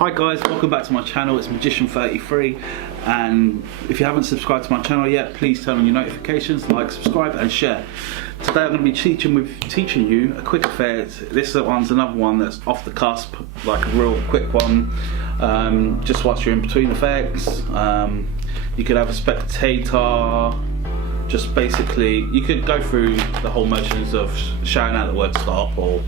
Hi guys, welcome back to my channel. It's Magician33, and if you haven't subscribed to my channel yet, please turn on your notifications, like, subscribe and share. Today I'm going to be teaching you a quick effect. This one's another one that's off the cusp, like a real quick one, just whilst you're in between effects. You could have a spectator, just basically, you could go through the whole motions of shouting out the word stop, or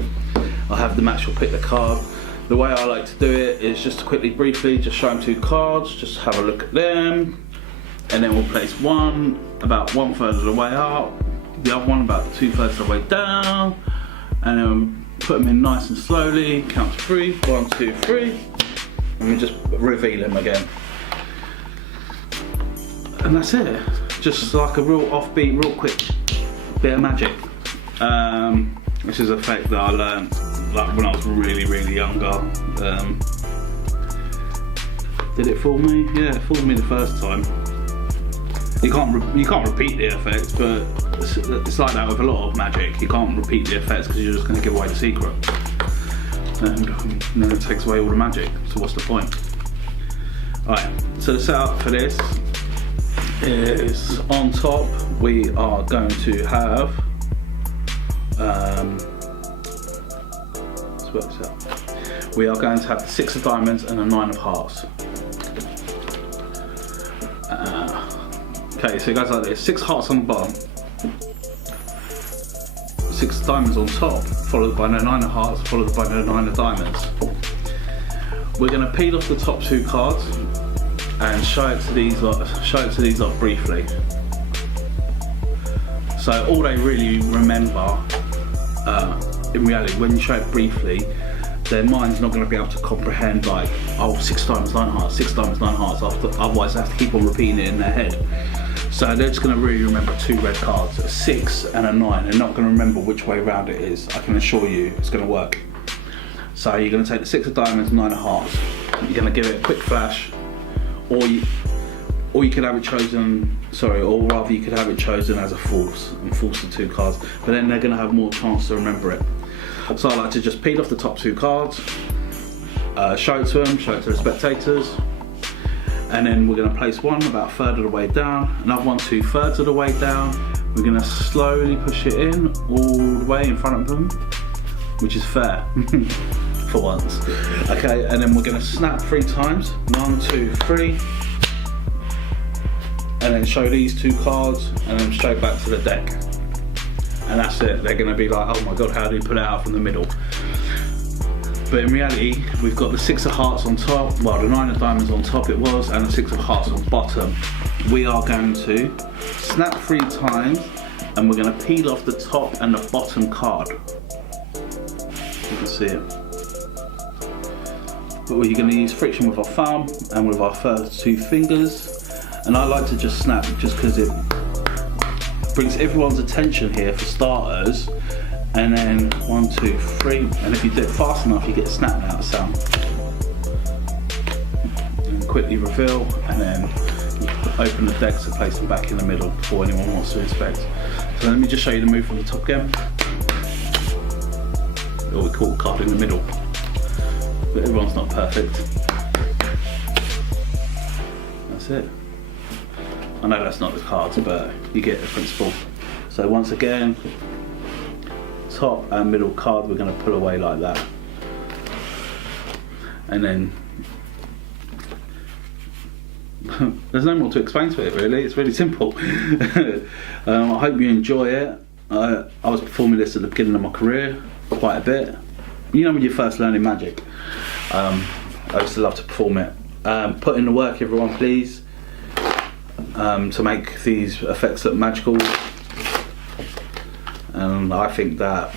I'll have the match will pick the card. The way I like to do it is just to quickly, briefly, just show them two cards, just have a look at them, and then we'll place one about 1/3 of the way up, the other one about 2/3 of the way down, and then put them in nice and slowly, count to 3, 1, 2, 3, and we just reveal them again. And that's it. Just like a real offbeat, real quick bit of magic. This is an effect that I learned like when I was really younger. Did it fool me? Yeah, it fooled me the first time. You can't repeat the effects, but it's like that with a lot of magic. You can't repeat the effects because you're just going to give away the secret, and then it takes away all the magic. So what's the point? Alright, so the setup for this is on top we are going to have we are going to have the 6 of diamonds and a 9 of hearts. Okay, so it goes like this: 6 hearts on the bottom, 6 diamonds on top, followed by the 9 of hearts, followed by the 9 of diamonds. We're going to peel off the top 2 cards and show it to these lot briefly. So all they really remember, in reality, when you show it briefly, their mind's not going to be able to comprehend like, oh, 6 diamonds, 9 hearts, 6 diamonds, 9 hearts, otherwise they have to keep on repeating it in their head. So they're just going to really remember 2 red cards, a 6 and a 9. They're not going to remember which way around it is. I can assure you it's going to work. So you're going to take the 6 of diamonds, 9 of hearts. You're going to give it a quick flash, or you could have it chosen, or rather you could have it chosen as a false, and false the 2 cards, but then they're going to have more chance to remember it. So I like to just peel off the top 2 cards, show it to them, show it to the spectators, and then we're going to place one about 1/3 of the way down, another one 2/3 of the way down. We're going to slowly push it in all the way in front of them, which is fair for once. Okay, and then we're going to snap 3 times, 1, 2, 3. And then show these 2 cards and then straight back to the deck. And that's it. They're going to be like, oh my god, how do you pull it out from the middle? But in reality, we've got the 6 of hearts on top, well, the 9 of diamonds on top it was, and the 6 of hearts on bottom. We are going to snap 3 times and we're going to peel off the top and the bottom card. You can see it. But we're going to use friction with our thumb and with our first 2 fingers. And I like to just snap just because it brings everyone's attention here for starters. And then 1, 2, 3, and if you do it fast enough you get snapped out of sound. And quickly reveal, and then open the deck to place them back in the middle before anyone wants to inspect. So let me just show you the move from the top again. Or we call card in the middle. But everyone's not perfect. That's it. I know that's not the cards, but you get the principle. So once again, top and middle card we're going to pull away like that. And then, there's no more to explain to it really, it's really simple. I hope you enjoy it. I was performing this at the beginning of my career, quite a bit. You know when you're first learning magic, I used to love to perform it. Put in the work everyone please. To make these effects look magical, and I think that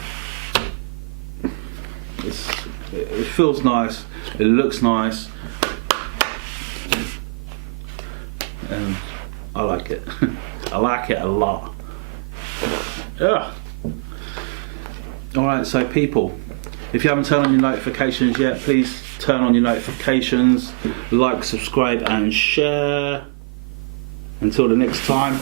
it feels nice, it looks nice, and I like it. I like it a lot. Yeah. Alright, so people, if you haven't turned on your notifications yet, please turn on your notifications, like, subscribe and share. Until the next time.